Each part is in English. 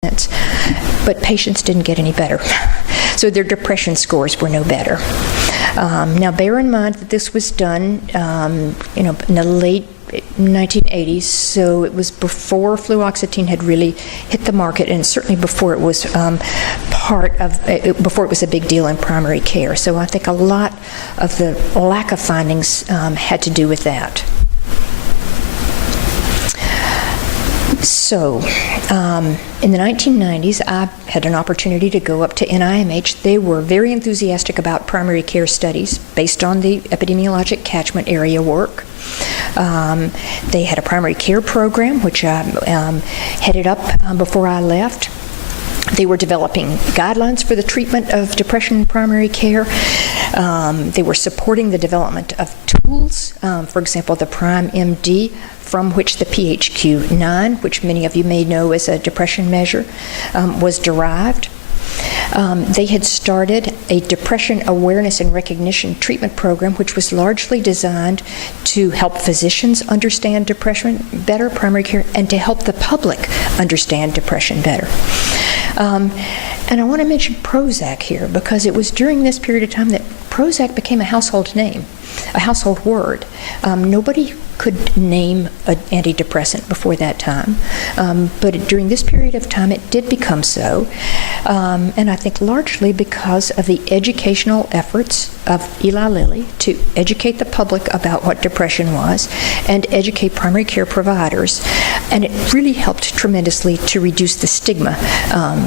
but patients didn't get any better. So their depression scores were no better. Now bear in mind that this was done in the late 1980s, so it was before fluoxetine had really hit the market, and certainly before it was before it was a big deal in primary care. So I think a lot of the lack of findings had to do with that. So, in the 1990s, I had an opportunity to go up to NIMH. They were very enthusiastic about primary care studies based on the epidemiologic catchment area work. They had a primary care program, which I headed up before I left. They were developing guidelines for the treatment of depression in primary care. They were supporting the development of tools, for example, the Prime MD, from which the PHQ-9, which many of you may know as a depression measure, was derived. They had started a depression awareness and recognition treatment program, which was largely designed to help physicians understand depression better, primary care, and to help the public understand depression better. And I want to mention Prozac here, because it was during this period of time that Prozac became a household name, a household word. Nobody could name an antidepressant before that time, but during this period of time it did become so, and I think largely because of the educational efforts of Eli Lilly to educate the public about what depression was and educate primary care providers, and it really helped tremendously to reduce the stigma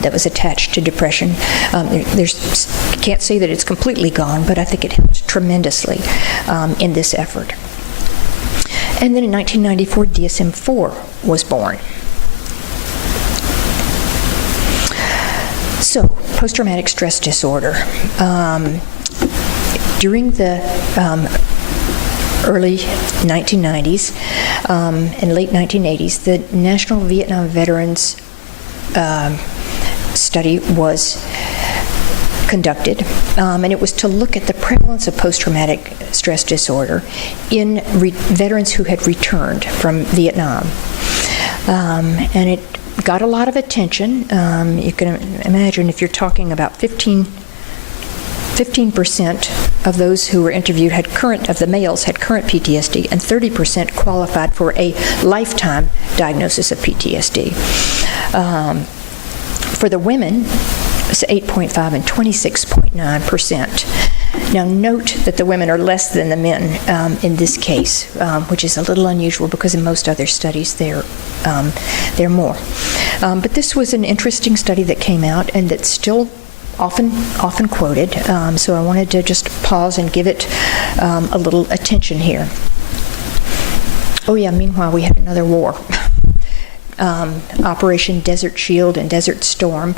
that was attached to depression. Can't say that it's completely gone, but I think it helped tremendously in this effort. And then in 1994, DSM-4 was born. So, post-traumatic stress disorder. During the early 1990s and late 1980s, the National Vietnam Veterans Study was conducted, and it was to look at the prevalence of post-traumatic stress disorder in veterans who had returned from Vietnam. And it got a lot of attention. You can imagine if you're talking about 15% of those who were interviewed of the males had current PTSD, and 30% qualified for a lifetime diagnosis of PTSD. For the women, it's 8.5 and 26.9%. Now note that the women are less than the men in this case, which is a little unusual because in most other studies they're more. But this was an interesting study that came out and that's still often quoted, so I wanted to just pause and give it a little attention here. Oh yeah, meanwhile we had another war. Operation Desert Shield and Desert Storm.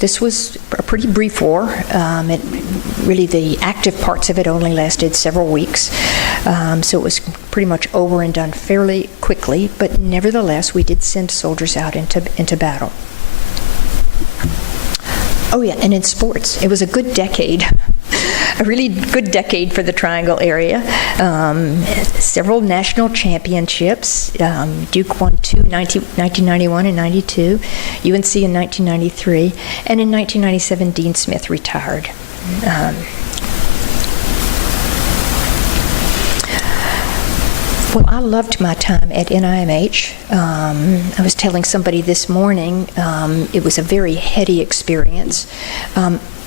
This was a pretty brief war. The active parts of it only lasted several weeks, so it was pretty much over and done fairly quickly, but nevertheless we did send soldiers out into battle. Oh yeah, and in sports, it was a good decade. A really good decade for the Triangle area. Several national championships. Duke won 1991 and 92, UNC in 1993, and in 1997 Dean Smith retired. Well, I loved my time at NIMH. I was telling somebody this morning, it was a very heady experience.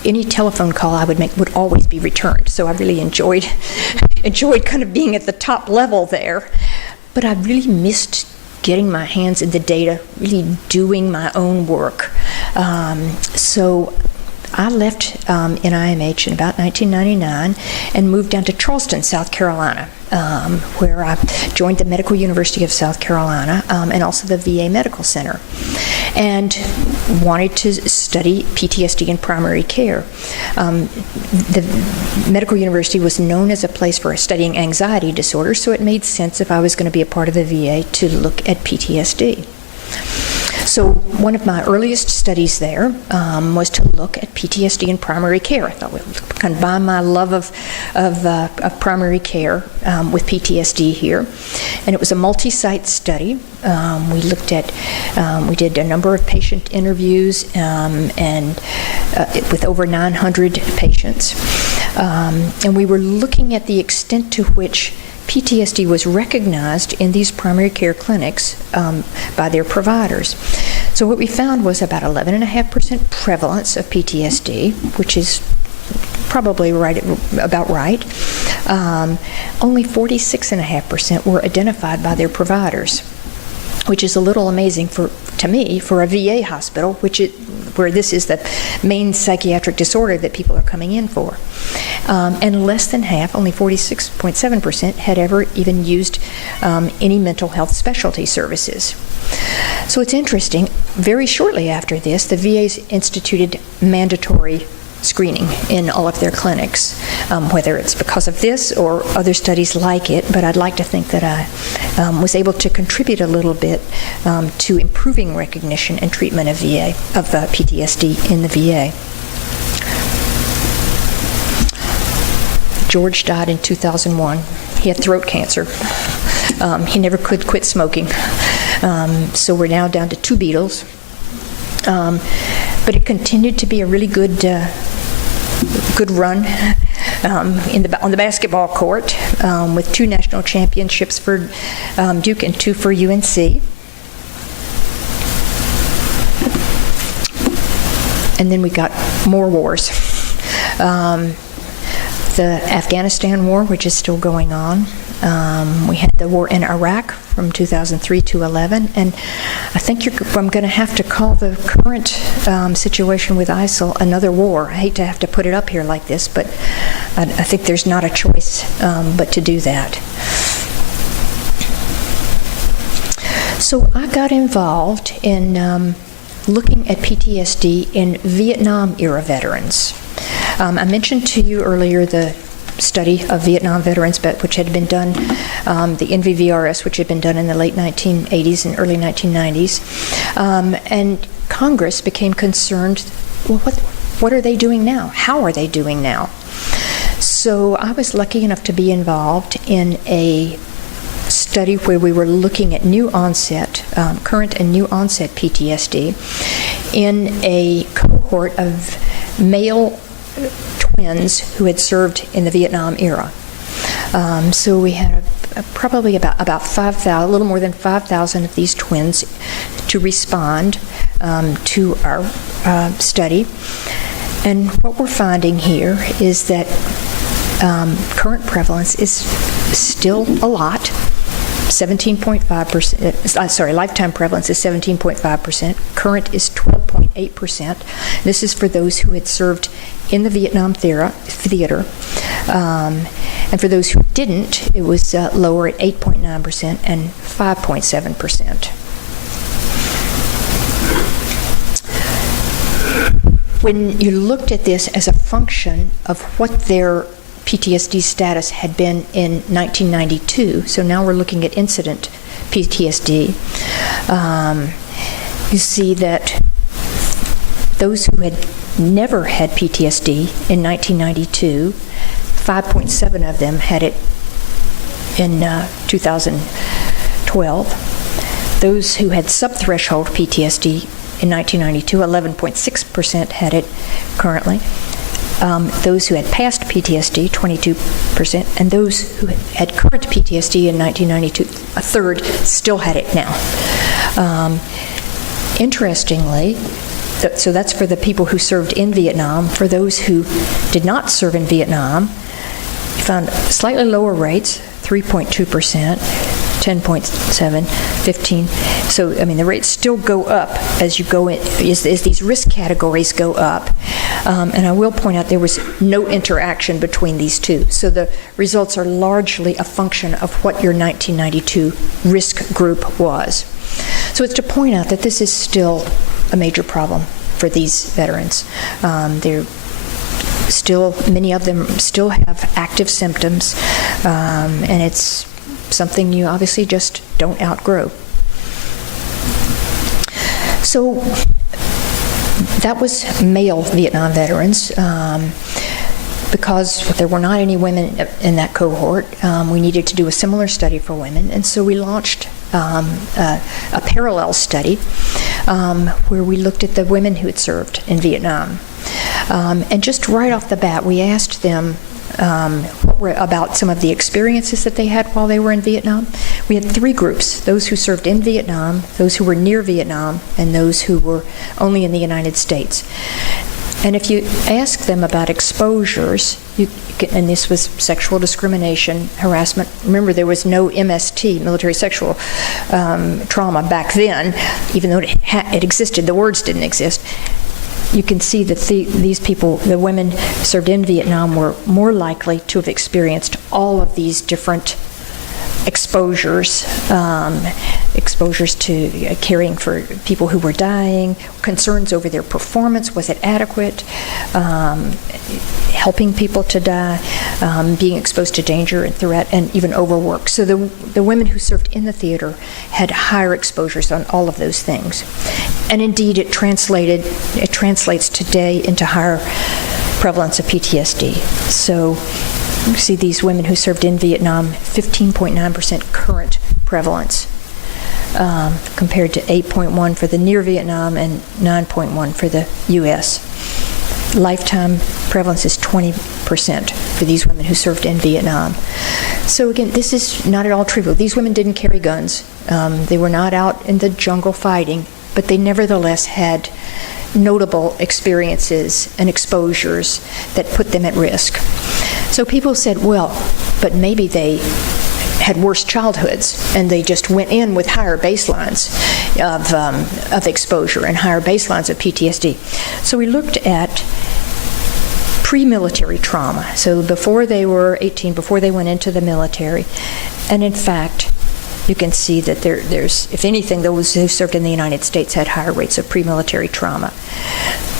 Any telephone call I would make would always be returned, so I really enjoyed kind of being at the top level there. But I really missed getting my hands in the data, really doing my own work. So I left NIMH in about 1999 and moved down to Charleston, South Carolina, where I joined the Medical University of South Carolina and also the VA Medical Center, and wanted to study PTSD in primary care. The Medical University was known as a place for studying anxiety disorders, so it made sense if I was going to be a part of the VA to look at PTSD. So one of my earliest studies there was to look at PTSD in primary care. I thought we'd combine my love of primary care with PTSD here. And it was a multi-site study. We looked at, we did a number of patient interviews and with over 900 patients. And we were looking at the extent to which PTSD was recognized in these primary care clinics by their providers. So what we found was about 11.5% prevalence of PTSD, which is probably about right. Only 46.5% were identified by their providers, which is a little amazing to me for a VA hospital, where this is the main psychiatric disorder that people are coming in for. And less than half, only 46.7%, had ever even used any mental health specialty services. So it's interesting, very shortly after this, the VA's instituted mandatory screening in all of their clinics, whether it's because of this or other studies like it, but I'd like to think that I was able to contribute a little bit to improving recognition and treatment of PTSD in the VA. George died in 2001. He had throat cancer. He never could quit smoking. So we're now down to 2 Beatles. But it continued to be a really good run on the basketball court, with 2 national championships for Duke and 2 for UNC. And then we got more wars. The Afghanistan war, which is still going on. We had the war in Iraq from 2003 to 11, and I think I'm going to have to call the current situation with ISIL another war. I hate to have to put it up here like this, but I think there's not a choice but to do that. So I got involved in looking at PTSD in Vietnam-era veterans. I mentioned to you earlier the study of Vietnam veterans, which had been done, the NVVRS, which had been done in the late 1980s and early 1990s. And Congress became concerned, well, what are they doing now? How are they doing now? So I was lucky enough to be involved in a study where we were looking at new onset, current and new onset PTSD in a cohort of male twins who had served in the Vietnam era. So we had probably about 5,000, a little more than 5,000 of these twins to respond to our study. And what we're finding here is that current prevalence is still a lot. 17.5%, lifetime prevalence is 17.5%. Current is 12.8%. This is for those who had served in the Vietnam theater. And for those who didn't, it was lower at 8.9% and 5.7%. When you looked at this as a function of what their PTSD status had been in 1992, so now we're looking at incident PTSD, you see that those who had never had PTSD in 1992, 5.7 of them had it in 2012. Those who had subthreshold PTSD in 1992, 11.6% had it currently. Those who had past PTSD, 22%, and those who had current PTSD in 1992, a third, still had it now. Interestingly, so that's for the people who served in Vietnam. For those who did not serve in Vietnam, you found slightly lower rates, 3.2%, 10.7, 15. So, I mean, the rates still go up as you go in, as these risk categories go up. And I will point out there was no interaction between these two. So the results are largely a function of what your 1992 risk group was. So it's to point out that this is still a major problem for these veterans. Many of them still have active symptoms, and it's something you obviously just don't outgrow. So that was male Vietnam veterans. Because there were not any women in that cohort, we needed to do a similar study for women, and so we launched a parallel study where we looked at the women who had served in Vietnam. And just right off the bat, we asked them about some of the experiences that they had while they were in Vietnam. We had three groups: those who served in Vietnam, those who were near Vietnam, and those who were only in the United States. And if you ask them about exposures, and this was sexual discrimination, harassment. Remember, there was no MST, military sexual trauma, back then, even though it existed, the words didn't exist. You can see that these people, the women who served in Vietnam, were more likely to have experienced all of these different exposures, exposures to caring for people who were dying, concerns over their performance, was it adequate, helping people to die, being exposed to danger and threat, and even overwork. So the women who served in the theater had higher exposures on all of those things. And indeed, it translates today into higher prevalence of PTSD. So you see these women who served in Vietnam, 15.9% current prevalence, compared to 8.1 for the near Vietnam and 9.1 for the U.S. Lifetime prevalence is 20% for these women who served in Vietnam. So again, this is not at all trivial. These women didn't carry guns. They were not out in the jungle fighting, but they nevertheless had notable experiences and exposures that put them at risk. So people said, well, but maybe they had worse childhoods and they just went in with higher baselines of exposure and higher baselines of PTSD. So we looked at pre-military trauma, so before they were 18, before they went into the military. And in fact, you can see that there's, if anything, those who served in the United States had higher rates of pre-military trauma.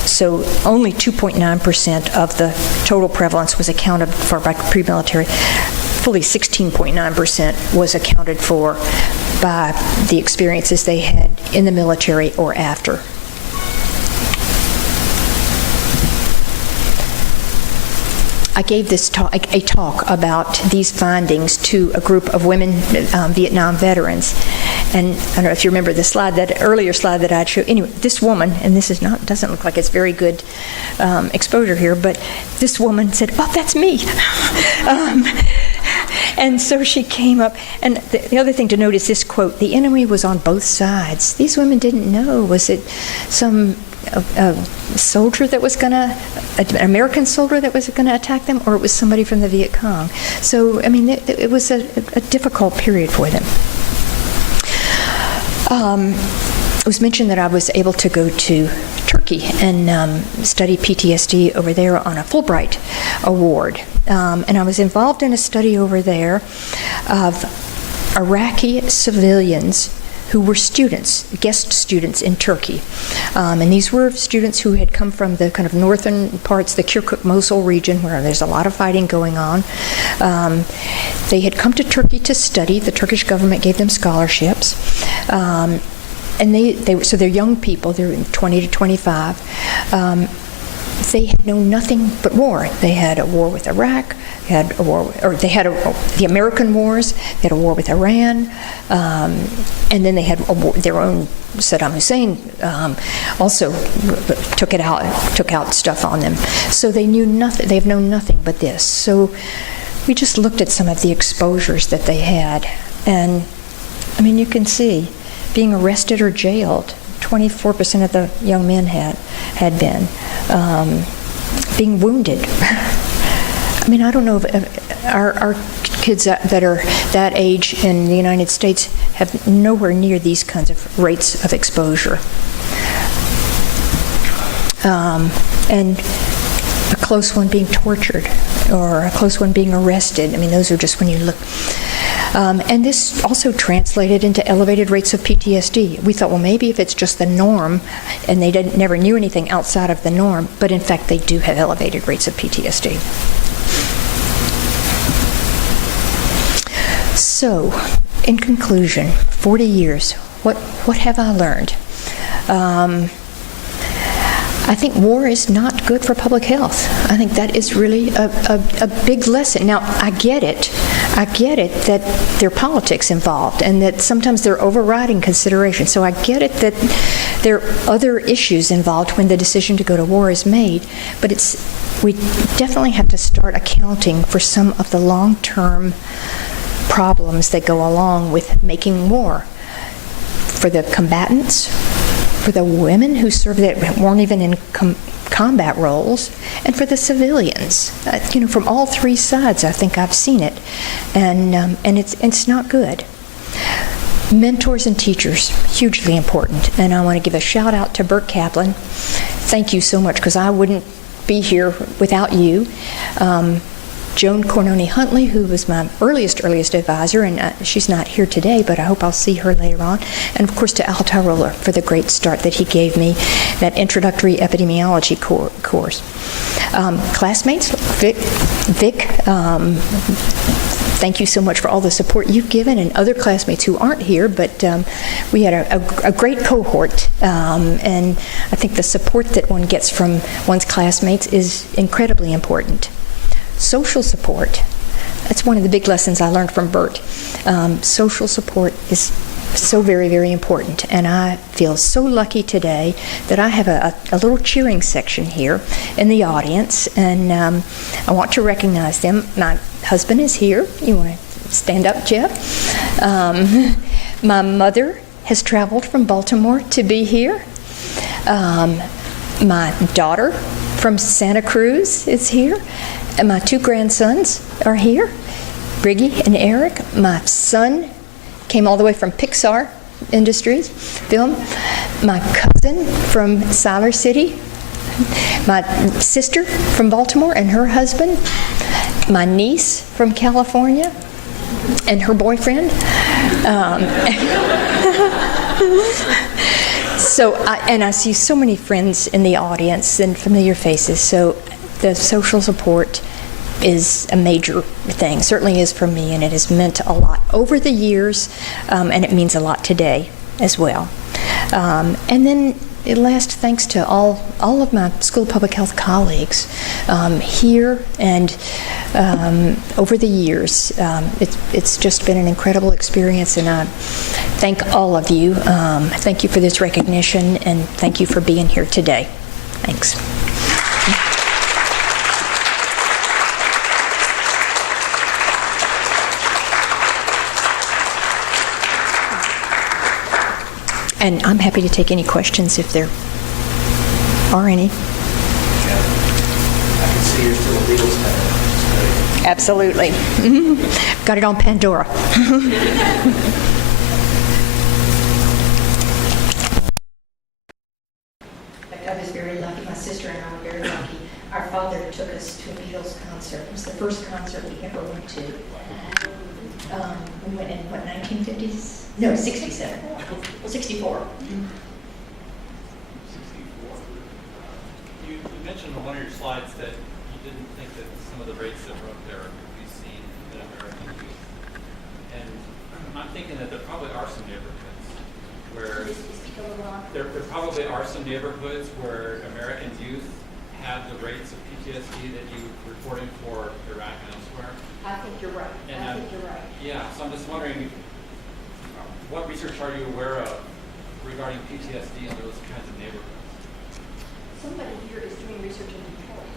So only 2.9% of the total prevalence was accounted for by pre-military. Fully 16.9% was accounted for by the experiences they had in the military or after. I gave this talk, a talk about these findings to a group of women Vietnam veterans. And I don't know if you remember the slide, that earlier slide that I'd showed. Anyway, this woman, and this is not, doesn't look like it's very good exposure here, but this woman said, "Oh, that's me." And so she came up, and the other thing to note is this quote: "The enemy was on both sides." These women didn't know, was it some a soldier that was going to, an American soldier that was going to attack them, or it was somebody from the Viet Cong. So, I mean, it was a difficult period for them. It was mentioned that I was able to go to Turkey and study PTSD over there on a Fulbright award. And I was involved in a study over there of Iraqi civilians who were students, guest students in Turkey. And these were students who had come from the kind of northern parts, the Kirkuk-Mosul region, where there's a lot of fighting going on. They had come to Turkey to study. The Turkish government gave them scholarships. And so they're young people, they're 20 to 25. They had known nothing but war. They had a war with Iraq, they had the American wars, they had a war with Iran, and then they had their own. Saddam Hussein also took out stuff on them. So they knew nothing. They've known nothing but this. So we just looked at some of the exposures that they had, and I mean, you can see being arrested or jailed. 24% of the young men had been being wounded. I mean, I don't know if our kids that are that age in the United States have nowhere near these kinds of rates of exposure. And a close one being tortured or a close one being arrested. I mean, those are just when you look. And this also translated into elevated rates of PTSD. We thought, well, maybe if it's just the norm, and they never knew anything outside of the norm, but in fact they do have elevated rates of PTSD. So, in conclusion, 40 years, what have I learned? I think war is not good for public health. I think that is really a big lesson. Now, I get it. I get it that there are politics involved and that sometimes there are overriding considerations. So I get it that there are other issues involved when the decision to go to war is made. But we definitely have to start accounting for some of the long-term problems that go along with making war. For the combatants, for the women who served that weren't even in combat roles, and for the civilians. From all three sides, I think I've seen it, and it's not good. Mentors and teachers, hugely important, and I want to give a shout out to Bert Kaplan. Thank you so much, because I wouldn't be here without you. Joan Cornoni Huntley, who was my earliest advisor, and she's not here today, but I hope I'll see her later on. And of course to Al Tyroler for the great start that he gave me, that introductory epidemiology course. Classmates, Vic, thank you so much for all the support you've given, and other classmates who aren't here, but we had a great cohort, and I think the support that one gets from one's classmates is incredibly important. Social support, that's one of the big lessons I learned from Bert. Social support is so very, very important, and I feel so lucky today that I have a little cheering section here in the audience, and I want to recognize them. My husband is here. You want to stand up, Jeff? My mother has traveled from Baltimore to be here. My daughter from Santa Cruz is here. And my two grandsons are here, Briggy and Eric. My son came all the way from Pixar Industries film. My cousin from Siler City. My sister from Baltimore and her husband. My niece from California and her boyfriend. And I see so many friends in the audience and familiar faces. So the social support is a major thing, certainly is for me, and it has meant a lot over the years, and it means a lot today as well. And then last, thanks to all of my School of Public Health colleagues here and over the years. It's just been an incredible experience, and I thank all of you. Thank you for this recognition, and thank you for being here today. Thanks. And I'm happy to take any questions if there are any. I can see you're still a legal student. Absolutely. Mm-hmm. Got it on Pandora. I was very lucky. My sister and I were very lucky. Our father took us to a Beatles concert. It was the first concert we ever went to. We went in, 1950s? No, 67. 64. Mm-hmm. 64. You mentioned on one of your slides that you didn't think that some of the rates that were up there could be seen in American youth. And I'm thinking that there probably are some neighborhoods where American youth have the rates of PTSD that you were reporting for Iraq and elsewhere. I think you're right. Yeah, so I'm just wondering, what research are you aware of regarding PTSD in those kinds of neighborhoods? Somebody here is doing research in Detroit.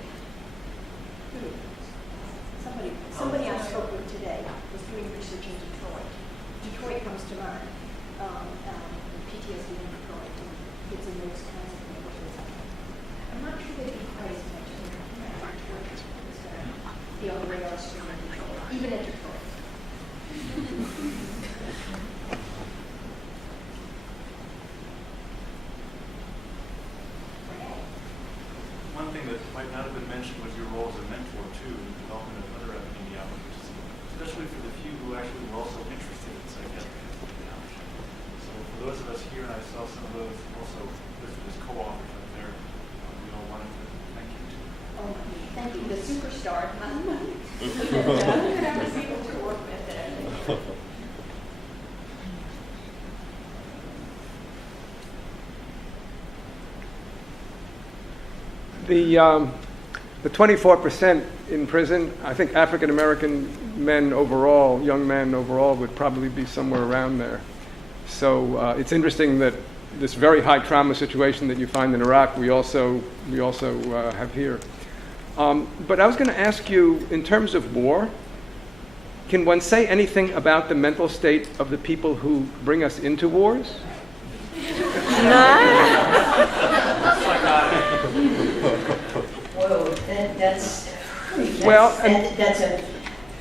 Somebody I spoke with today was doing research in Detroit. Detroit comes to mind. PTSD in Detroit. It's in those kinds of neighborhoods. I'm not sure they'd be quite as much as the other way are streaming in Detroit, even in Detroit. One thing that might not have been mentioned was your role as a mentor, too, in the development of other epidemiologists, especially for the few who actually were also interested in psychiatric epidemiology. So for those of us here, and I saw some of those also listed as co-authors up there, we all wanted to thank you, too. Oh, thank you, the superstar. I was able to work with it. The 24% in prison, I think African American men overall, young men overall, would probably be somewhere around there. So it's interesting that this very high trauma situation that you find in Iraq, we also have here. But I was going to ask you, in terms of war, can one say anything about the mental state of the people who bring us into wars? Whoa, that's Well,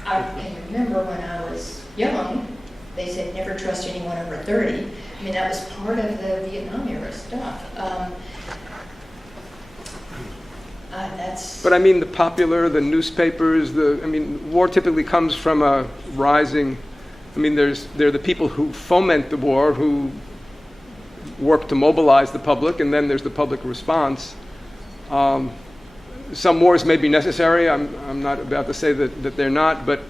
I can remember when I was young, they said never trust anyone over 30. I mean, that was part of the Vietnam era stuff. But I mean, the newspapers, war typically comes from a rising, there are the people who foment the war, who work to mobilize the public, and then there's the public response. Some wars may be necessary. I'm not about to say that they're not, but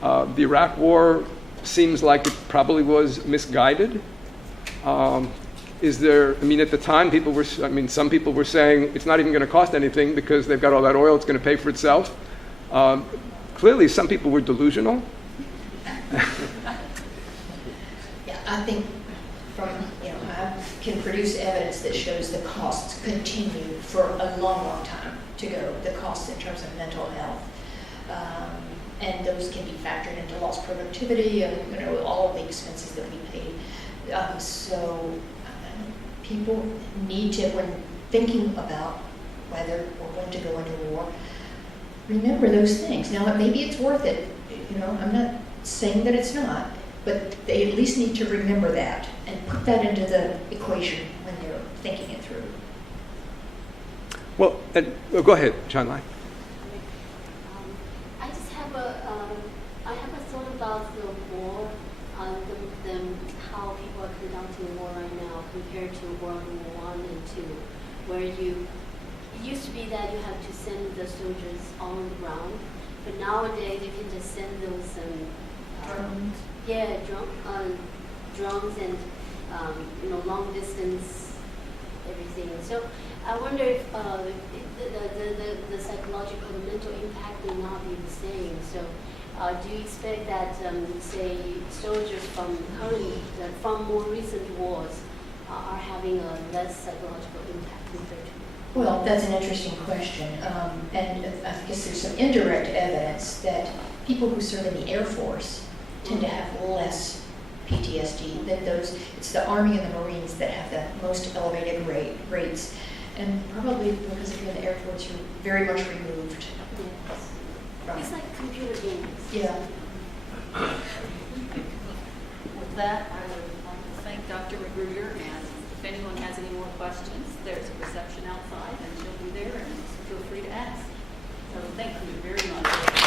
the Iraq War seems like it probably was misguided. At the time, some people were saying it's not even going to cost anything because they've got all that oil, it's going to pay for itself. Clearly, some people were delusional. Yeah, I think I can produce evidence that shows the costs continue for a long, long time to go, the costs in terms of mental health. And those can be factored into lost productivity and all of the expenses that we pay. People need to, when thinking about whether or when to go into war, remember those things. Now, maybe it's worth it. I'm not saying that it's not, but they at least need to remember that and put that into the equation when they're thinking it through. Well, go ahead, John Lai. I just have a thought about the war, how people are conducting war right now compared to World War I and II, where it used to be that you have to send the soldiers on the ground, but nowadays you can just send those drones and long distance everything. So I wonder if the psychological, the mental impact may not be the same. So do you expect that, say, soldiers from more recent wars are having a less psychological impact compared to? Well, that's an interesting question. And I guess there's some indirect evidence that people who serve in the Air Force tend to have less PTSD than those. It's the Army and the Marines that have the most elevated rates. And probably because if you're in the Air Force, you're very much removed. Yes. From It's like computer games. Yeah. With that, I would like to thank Dr. Magruder, and if anyone has any more questions, there's a reception outside, and she'll be there, and feel free to ask. So thank you very much.